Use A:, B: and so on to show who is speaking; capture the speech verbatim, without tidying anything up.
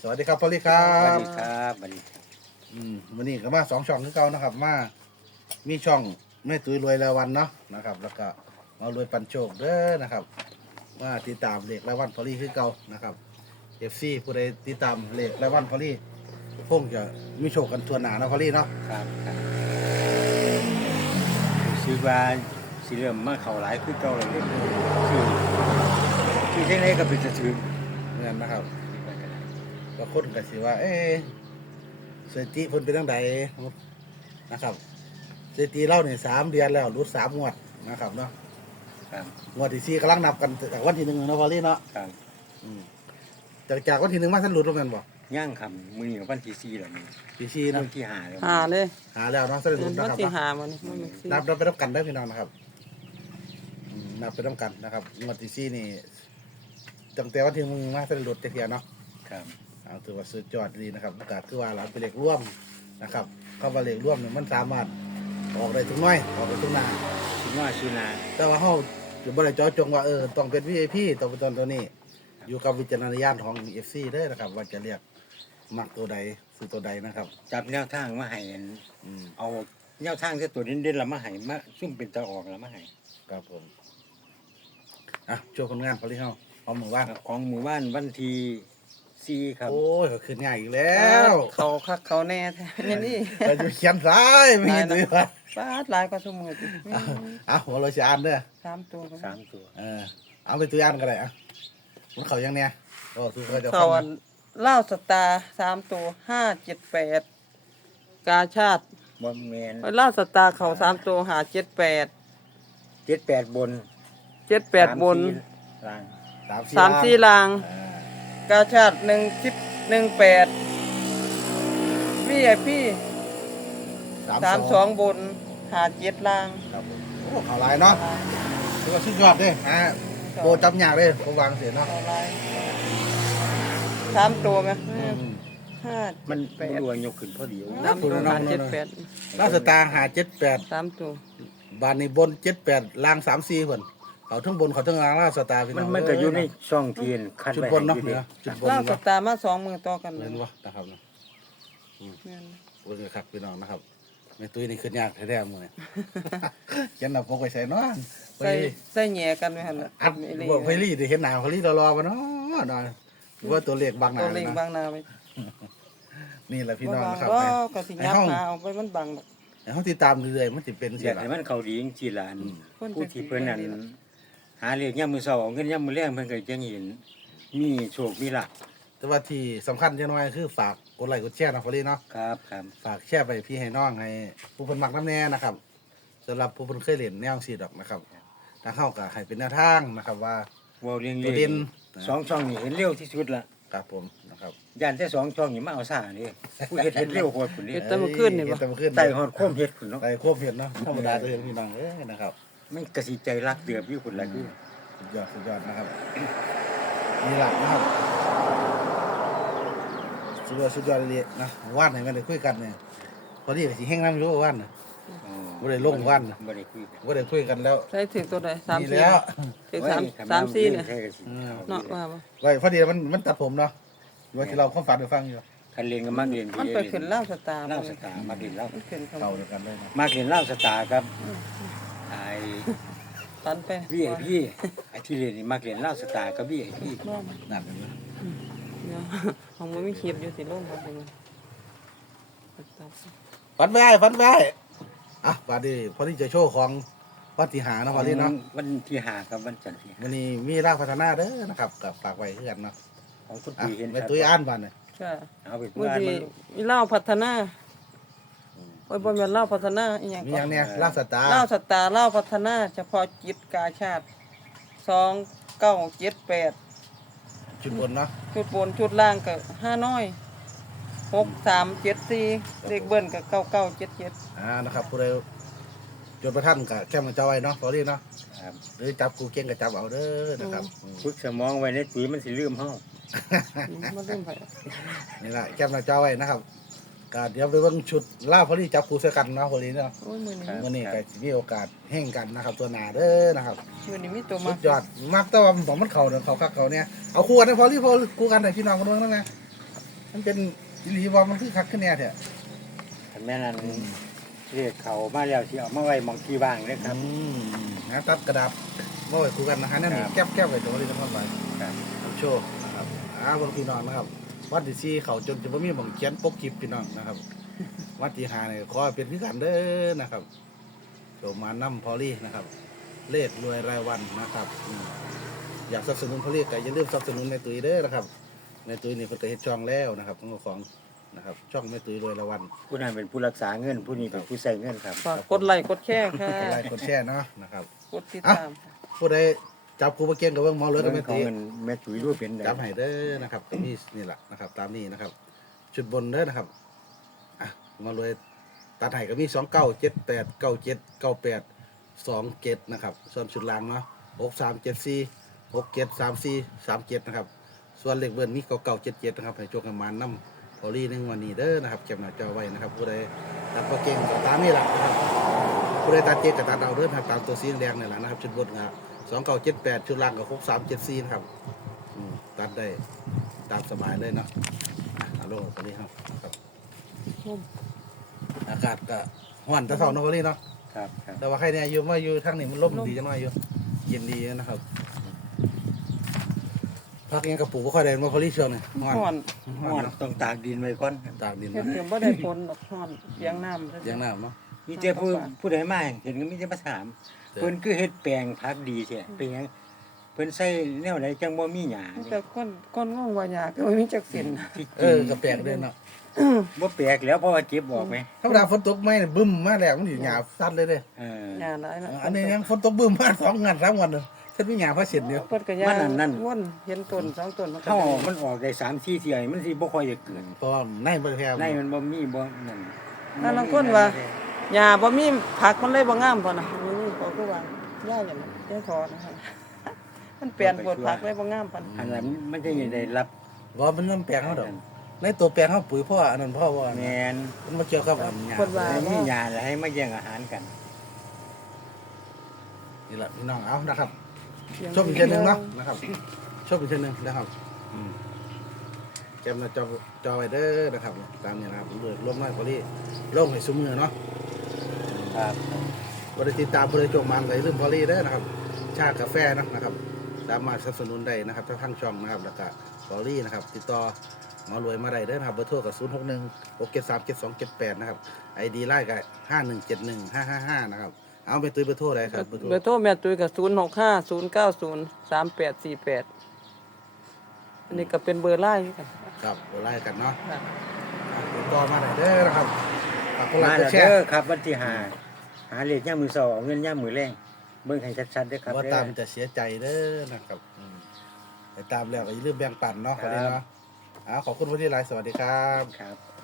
A: วัสดีครับพอลี่ครั
B: สวัส
A: บ
B: ดีครับสวัสดีครับ
A: อืมวันนี้ก็มาสองช่องคือเก่านะครับมามีช่องแม่ตุ้ยรวยรายวันเนาะนะครับ แล้วก็มารวยปันโชคเด้อนะครับมาติดตามเลขรายวันพอลี่คือเก่านะครับเอฟซีผู้ใดติดตามเลขรายวันพอลี่คงจะมีโชคกันทั่วหน้าเนาะพอลี่เนาะ
B: ครับครับซื้อว่าสิเริ่มมาเข้าหลายคือเก่าเลยคือคือที่ไหนก็เป็นจะถือ
A: เงินนะครับก็คนก็สิว่า เอ๊ะสถิติเพิ่นเป็นจังไดนะครับสถิติเล่าเนี่ยสามเดือนแล้วรุดสามงวดนะครับเนาะ
B: ครับ
A: งวดที่สี่กำลังนับกันจากวันที่หนึ่งเนาะพอลี่เนาะ
B: ครับ
A: อืมจากจากวันที่หนึ่งมาท่านหลุดตรงนั้นบ่
B: ย่างคำมือนี้วันที่สี่แล้วมือ
A: ที่สี่
B: วั
A: เนาะ
B: นที่ห้าแล้ว
C: หาเลย
A: หาแล้วเนาะท่านหลุด
C: มั
A: นะ
C: น
A: ครับ
C: สิ
A: เนาะ
C: หามันมันมันสิ
A: นับนับไปต้องกันได้อพี่น้องนะครับอืมนับไปต้องกันนะครับงวดที่สี่นี่ตั้งแต่วันที่หนึ่งมาท่านหลุดจะเทียเนาะ
B: ครับ
A: เอาถือว่าสุดยอดดีนะครับโอกาสคือว่าเราเป็นเลขร่วมนะครับเข้ามาเลขร่วมเนี่ยมันสามารถออกได้ทุกน้อยออกได้ทุกหนา
B: ชิน้อยชินา
A: แต่ว่าเขาจะบริจาคจงว่าเออต้องเป็น วี ไอ พี ต้องเป็นตอนตัวนี้ อยู่กับวิจารณญาณของ เอฟ ซี เด้อนะครับ ว่าจะเรียกมักตัวใดซื้อตัวใดนะครับ
B: จับแนวทางมาให้อัน
A: อืม
B: เอาแนวทางที่ตัวเด่นๆละมาให้มาซุ่มเป็นตะออกละมาให้
A: ครับผมอ่ะช่วยคนงานเขาที่เขาพร้อมมือว่าน
B: ของหมู่บ้านวันที่สี่ครับ
A: โอ้ยก็ขึ้นง่ายอีกแล้ว
C: เขาคักเขาแน่แท้นี่นี่
A: แต่อยู่เขียนซ้ายไม่เห็นตัวว่า
C: ปาดหลายกว่าชั่วโมงติ
A: อ่ะหัวเราจะอ่านเด้อ
C: สามตัว
B: สามตัว
A: เออเอาไปตัวอ่านก็ได้อ่ะมันเขายังเนี่ยก็คือเขาจะ
C: เขา
A: ฟั
C: อั
A: ง
C: นเล่าสตาร์สามตัวห้าเจ็ดแปดกาชาติ
B: บนเมน
C: เล่าสตาร์เขาสามตัวหาเจ็ดแปด
B: เจ็ดแปดบน
C: เจ็ดแปดบน
B: สามสี่ล่าง
A: สาม
C: สามสี่ลาง
A: อ่าก
C: าชาติหนึ่งสิบหนึ่งแปดวีไอพีสามสองบนหาเจ็ดลาง
A: ครับผมโอ้เขาหลายเนาะถือว่าสุดยอดเด้ฮะโบจำยากเลยผมวางเสียเนาะ
C: เอาหลายสามตัวไหม
A: อืม
C: ห้า
B: มัน
C: แป
B: มัน
C: ด
B: รวยยกขึ้นพอดี
C: สามตัวหาเจ็ดแปด
A: ล่าสตาร์หาเจ็ดแปด
C: สามตัว
A: บานนี้บนเจ็ดแปดล่างสามสี่เพิ่นเขาทั้งบนเขาทั้งล่างล่าสตาร์พี่
B: มั
A: น้
B: น
A: อง
B: มันก็อยู่ในช่องเทียนคัด
A: จุด
B: ไว้
A: บนเนาะ
B: ให้อยู่
A: เนี่ยจุดบน
C: เล่าส
A: เนาะ
C: ตาร์มาสองมือต่อกันเล
A: เห็
C: ย
A: นวะนะครับเนาะ
C: แม่น
A: เบิ่งเลยครับพี่น้องนะครับแม่ตุ้ยนี่ขึ้นยากแท้ๆมื้อนี้ เขียนหน้าปกไว้ใส่เนาะไป
C: ใส่ใส่แหย่กันไว้หั่นน่ะ
A: อัด
C: ไม่เลย
A: บ่ไปรีได้เห็นหน้าเขารีรอๆบ่เนาะเนาะว่าตัวเลขบางหน้า
C: ตัวเล็ง
A: นะ
C: บางนาไป
A: นี่แหละพี่น้อง
C: บ่บาง
A: นะครับ
C: ก็
A: ให้
C: ก็สิ
A: ให้
C: ยับ
A: ห้อง
C: หนาเอาไปมันบังดอก
A: ให้ห้องติดตามเรื่อยๆมันสิเป็น
B: อ
A: สิ
B: ยาก
A: ล่ะ
B: ให้มันเข้าดีจริงๆล่ะอัน
C: คน
B: ผู้
C: จะ
B: ที่เพิ่นนั่น
C: ดีล่ะ
B: หาเรียกย่ามมือเช้าเอาเงินย่ามมือแรงเพิ่นก็จังเห็นมีโชคมีลาภ
A: แต่ว่าที่สำคัญจังน้อยคือฝากกดไลค์กดแชร์นะพอลี่เนาะ
B: ครับครับ
A: ฝากแชร์ไปพี่ให้น้องให้ผู้เพิ่นมักน้ำแน่นะครับสำหรับผู้เพิ่นเคยเล่นแนวสีดอกนะครับทางเข้าก็ให้เป็นแนวทางนะครับว่า
B: เว้าเรียง
A: ตัวเด่น
B: สองช่องนี่เห็นเร็วที่สุดละ
A: ครับผมนะครับ
B: ย่านแต่สองช่องนี่มาเอาซ่านี่ผู้เฮ็ดเฮ็ดเร็วโพดพุ่นนี่
C: เฮ็ดแต่เมื่อคืนนี่
A: เฮ็
C: บ่
A: ดแต่เมื่อคืน
B: ใต้ฮอดโคมเฮ็ดพุ่นเนาะ
A: ไต่ควบเห็นเนาะธรรมดาตัวเองพี่น้องเอ้ยนะครับ
B: มันก็สิใจรักเดือบอยู่พุ่นล่ะคือ
A: สุดยอดสุดยอดนะครับนี่แหละนะครับสุดยอดสุดยอดเลยนะว่านไหนมันได้คุยกันเนี่ยพอดีก็สิแห้งน้ำอยู่ว่านน่ะ
B: อ๋อ
A: บ่ได้ลงวัน
B: บ่ได้คุยกัน
A: บ่ได้คุยกันแล้ว
C: ใส่ถึงตัวใดสาม
A: นี่
C: สี่
A: แล้ว
C: ถึงสาม
B: โอ้ย
C: สามสี่เนี่ย
B: ใช่ก็สิ
A: อืม
C: เนาะว่าบ่
A: ไว้พอดีมันมันตัดผมเนาะว่าที่เราความฝันให้ฟังอยู่
B: คันเรียนก็มักเรียน
C: มันไปขึ้นเล่าสตาร์
B: เล่าสตาร์มาเรียนเล่า
C: มันขึ้นเขา
A: เก่าเดียวกันเลยนะ
B: มาเรียนเล่าสตาร์ครับไอ้
C: ตันไป
B: วีไอพีไอ้ที่เรียนนี่มาเรียนเล่าสตาร์กับวีไอพี
C: บ่
A: นั่นเห็นไหม
C: เดี๋ยวของมันมีคลิปอยู่สิลงบ่เป็นไง
A: ฝันไปได้ฝันไปได้อ่ะบาดนีพอดีจะโชว์ของวัดที่หาเนาะพอดีเนาะ
B: วันที่ห้ากับวันจันทร์ที่
A: วันนี้มีรากพัฒนาเด้อนะครับกับฝากไว้เพื่อนเนาะ
B: ของคุณ
A: อ่ะ
B: ตุ้ยเห็น
A: ไปตุ้ยอ่านบ้านเลย
C: ใช่
B: เอาไป
C: มื้อ
B: บ้าน
C: ที่
B: มัน
C: มีเล่าพัฒนาโอ้ยบ่แม่นเล่าพัฒนาอีหยัง
A: มี
C: ก่
A: อ
C: อน
A: ย่างเนี้ยรากสตาร์
C: เล่าสตาร์เล่าพัฒนาเฉพาะจิตกาชาติสองเก้าเจ็ดแปด
A: จุดบนเนาะ
C: ชุดบนชุดล่างก็ห้าน้อยหกสามเจ็ดสี่เลขเบิ้ลก็เก้าเก้าเจ็ดเจ็ด
A: อ่านะครับผู้ใดจดประทันกับแค่มันจะไว้เนาะพอดีเนาะ
B: ครับ
A: หรือจับกูเก่งกับจับเอาเด้อนะครับอืม
B: ฝึกสมองไว้ในตุ้ยมันสิลืมเฮา
C: มาเริ่มไป
A: นี่แหละแก้มเราจะไว้นะครับก็เดี๋ยวไปเบิ่งชุดล่าพอดีจับกูเสียกันเนาะพอดีเนาะ
C: โอ้ยมือนี้
A: วันนี้ก็สิมีโอกาสแห่งกันนะครับ ตัวหนาเด้อนะครับ
C: มือนี้มีตัว
A: สุ
C: มา
A: ดยอดมักแต่ว่าผมมันเข่าเด้อเขาคักเขาเนี่ยเอาคู่กันนะพอรีพอคู่กันให้พี่น้องกันเบิ่งนั่นไงมันเป็นอีหลีว่ามันคือคักขึ้นแน่แท้
B: คันแม่นั้นเรียกเขามาแล้วสิเอามาไว้หมองที่ว่างเด้อครับ
A: อืมนะตัดกระดาษบ่ไว้คุยกันนะฮะนั่นนี่
B: ครับ
A: แก้บแก้บไว้ตรงนี้ทั้งหมดไป
B: ครับ
A: โชว์นะครับอ้าวบางพี่น้องนะครับ วัดที่สี่เขาจนจะไม่มีหม่องเขียนปกคลิปพี่น้องนะครับ วัดที่ห้าเนี่ยขอให้เป็นพิการเด้อนะครับโจมมานั่มพอลี่นะครับ เลขรวยรายวันนะครับอืมอยากสนับสนุนพอลี่ก็อย่าลืมสนับสนุนในตุ้ยเด้อนะครับในตุ้ยนี่เพิ่นก็เฮ็ดช่องแล้วนะครับของของนะครับ ช่องแม่ตุ้ยรวยรายวัน
B: ผู้นั้นเป็นผู้รักษาเงินผู้นี้เป็นผู้ใส่เงินครับ
C: ฝากกดไลค์กดแชร์ค่ะ
A: กดไลค์กดแชร์เนาะนะครับ
C: กดติดตามค่ะ
A: ผู้ใดจับครูบาเกียงกับเบิ่งหมอเลยก็
B: เงิ
A: แม่
B: นของ
A: ตุ้ย
B: เงินแม่ตุ๋ยรู้เป็นได้
A: จับให้เด้อนะครับตรงนี้นี่แหละนะครับ ตามนี้นะครับ ชุดบนเด้อนะครับอ่ะมาเลยตัดให้ก็มีสองเก้าเจ็ดแปดเก้าเจ็ดเก้าแปดสองเจ็ดนะครับ ส่วนชุดล่างเนาะหกสามเจ็ดสี่หกเจ็ดสามสี่สามเจ็ดนะครับ ส่วนเลขเบิ้ลมีเก้าเก้าเจ็ดเจ็ดนะครับให้โจกกันมาน้ำพอลี่หนึ่งวันนี้เด้อนะครับเก็บหน้าจอไว้นะครับ ผู้ใดตัดก็เก่งก็ตามนี่แหละนะครับผู้ใดตัดเจ็ดก็ตัดเอาเด้อนะครับตามตัวสีแดงนี่แหละนะครับชุดบนนะครับสองเก้าเจ็ดแปดชุดล่างกับหกสามเจ็ดสี่นะครับอืมตัดได้ตามสบายเลยเนาะอ่ะเอาลงตรงนี้ครับครับ อากาศก็ร้อนแต่เช้าเนาะพอลี่เนาะ
B: ครับครับ
A: แต่ว่าใครเนี่ยอยู่มาอยู่ทางนี้มันลมดีจังหน่อยอยู่เย็นดีนะครับพักยังกระปุกก็ค่อยได้มาพอลี่ช่วงนี้ร้อน
C: ฮ้อน
A: ร้อ
B: ฮ้อน น
A: เนาะ
B: ต้องตากดินไว้ก่อน
A: ตากดิน
C: เฮ็ด
A: เนาะ
C: เพิ่มบ่ได้ผลดอกฮ้อนเลี้ยงน้ำ
A: เลี้ยงน้ำเนาะ
B: มีแต่ผู้ผู้ใดมาเห็นก็มีแต่มาถาม
A: เออ
B: เพิ่นคือเฮ็ดแปลงพักดีแท้เป็นหยังเพิ่นใส่แนวใดจังบ่มีหญ้า
C: แต่คนคนงงว่าอยากก็บ่มีจักสิน
B: ที่
A: เออก็แปลกเลยเนาะ
B: บ่แปลกแล้วเพราะว่าเก็บออกไหม
A: ธรรมดาฝนตกไหมเนี่ยบึ้มมาแล้วมันสิหยาบซัดเลยเด้
B: เออ
C: หญ้าหลายนะ
A: อันนี้ยังฝนตกบึ้มมาสองงานสามวันเลยฉันมีหยาบพระเสียนเดียว
C: เพิ่นก็ย่างวนเห็นต้นสองต้นมันก็
B: เฮามันออกได้สามสี่เที่ยมันสิบ่ค่อยจะเกิด
A: เพราะว่าในบริแพร
B: ในมันบ่มีบ่นั่น
C: ถ้าลางคนว่าหญ้าบ่มีผักมันเลยบ่งามพอนะนี่ก็คือว่าหญ้าอย่างนั้นเจ้าขอนะคะมันเปลี่ยนปวดผักเลยบ่งามพัน
B: อันนั้นมันจะได้รับ
A: ว่ามันน้ำแปลงเขาดอกในตัวแปลงเขาปุ๋ยเพราะว่าอันนั้นเพราะว่า
B: แม่น
A: มันมาเกี่ยวกับอันหยา
C: เพิ่นว่า
B: ให้มีหญ้าแล้วให้มาแย่งอาหารกัน
A: นี่แหละพี่น้องเอานะครับ ชมอีกเช่นหนึ่งเนาะนะครับชมอีกเช่นหนึ่งนะครับอืมแกมหนาจอจอไว้เด้อนะครับ ตามนี้นะครับเลือกร่วมน้อยพอลี่ลงให้ซุ้มมือเนาะ
B: ครับ
A: บริติดตามบริจงมันเลยลืมพอลี่เด้อนะครับ ชากาแฟเนาะนะครับ สามารถสนับสนุนได้นะครับทางช่องนะครับแล้วก็พอลี่นะครับ ติดต่อหมารวยมาได้เด้อนะครับเบอร์โทรกับศูนย์หกหนึ่งหกเจ็ดสามเจ็ดสองเจ็ดแปดนะครับไอดีไล่กับห้าหนึ่งเจ็ดหนึ่งห้าห้าห้านะครับเอาไปตุ้ยเบอร์โทรได้ครับเบอร์โทร
C: เบอร์โทรแม่ตุ้ยก็ศูนย์หกห้า ศูนย์เก้าศูนย์ สามแปดสี่แปดอันนี้ก็เป็นเบอร์ไลน์กัน
A: ครับเบอร์ไล่กันเนาะ
C: ค่ะ
A: อ่ะติดต่อมาได้เด้อนะครับฝากคนละ
B: มา
A: ก
B: แล้
A: ด
B: ว
A: แช
B: เด้
A: ร์
B: อครับวันที่ห้าหาเลขย่ามมือสองเอาเงินย่ามมือแรงเบิ่งให้ชัดๆเด้อครับ
A: ว่า
B: เด้อ
A: ตามจะเสียใจเด้อนะครับอืมไปตามแล้วก็อย่าลืมแบ่งปันเนาะขอเรียนเนาะอ่าขอบคุณผู้ที่ไลน์สวัสดีครับ
B: ครับ